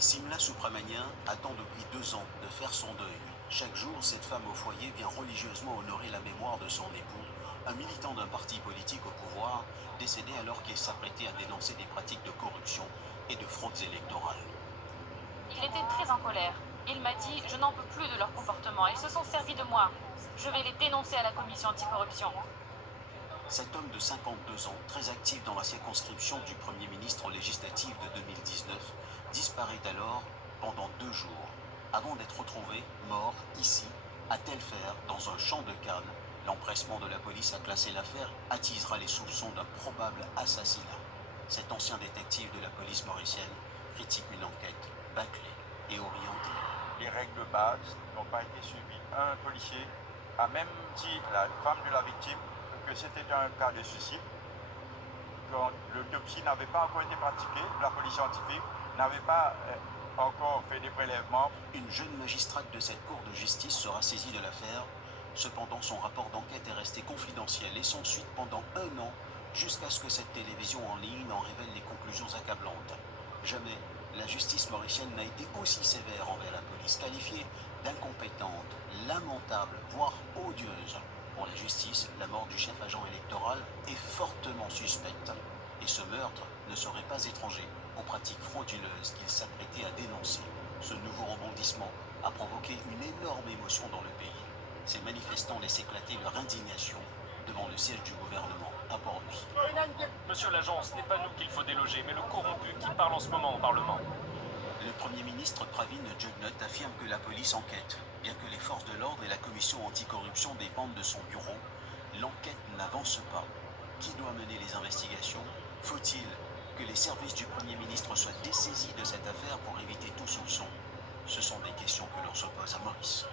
Simla Subramanian attend depuis 2 ans de faire son deuil. Chaque jour, cette femme au foyer vient religieusement honorer la mémoire de son époux, un militant d'un parti politique au pouvoir, décédé alors qu'il s'apprêtait à dénoncer des pratiques de corruption et de fraudes électorales. Il était très en colère. Il m'a dit: je n'en peux plus de leur comportement, ils se sont servis de moi. Je vais les dénoncer à la commission anticorruption. Cet homme de 52 ans, très actif dans la circonscription du Premier ministre aux législatives de 2019, disparaît alors pendant 2 jours, avant d'être retrouvé mort ici, à Telfer, dans un champ de canne. L'empressement de la police à classer l'affaire attisera les soupçons d'un probable assassinat. Cet ancien détective de la police mauricienne critique une enquête bâclée et orientée. Les règles de base n'ont pas été suivies. Un policier a même dit à la femme de la victime que c'était un cas de suicide, quand l'autopsie n'avait pas encore été pratiquée, la police scientifique n'avait pas encore fait des prélèvements. Une jeune magistrate de cette cour de justice sera saisie de l'affaire. Cependant, son rapport d'enquête est resté confidentiel et sans suite pendant 1 an, jusqu'à ce que cette télévision en ligne en révèle les conclusions accablantes. Jamais la justice mauricienne n'a été aussi sévère envers la police, qualifiée d'incompétente, lamentable, voire odieuse. Pour la justice, la mort du chef agent électoral est fortement suspecte. Et ce meurtre ne serait pas étranger aux pratiques frauduleuses qu'il s'apprêtait à dénoncer. Ce nouveau rebondissement a provoqué une énorme émotion dans le pays. Ces manifestants laissent éclater leur indignation devant le siège du gouvernement à Port-Louis. Monsieur l'agent, ce n'est pas nous qu'il faut déloger, mais le corrompu qui parle en ce moment au Parlement. Le Premier ministre Pravin Jugnauth affirme que la police enquête. Bien que les forces de l'ordre et la commission anticorruption dépendent de son bureau, l'enquête n'avance pas. Qui doit mener les investigations? Faut-il que les services du Premier ministre soient dessaisis de cette affaire pour éviter tout soupçon? Ce sont des questions que l'on se pose à Maurice.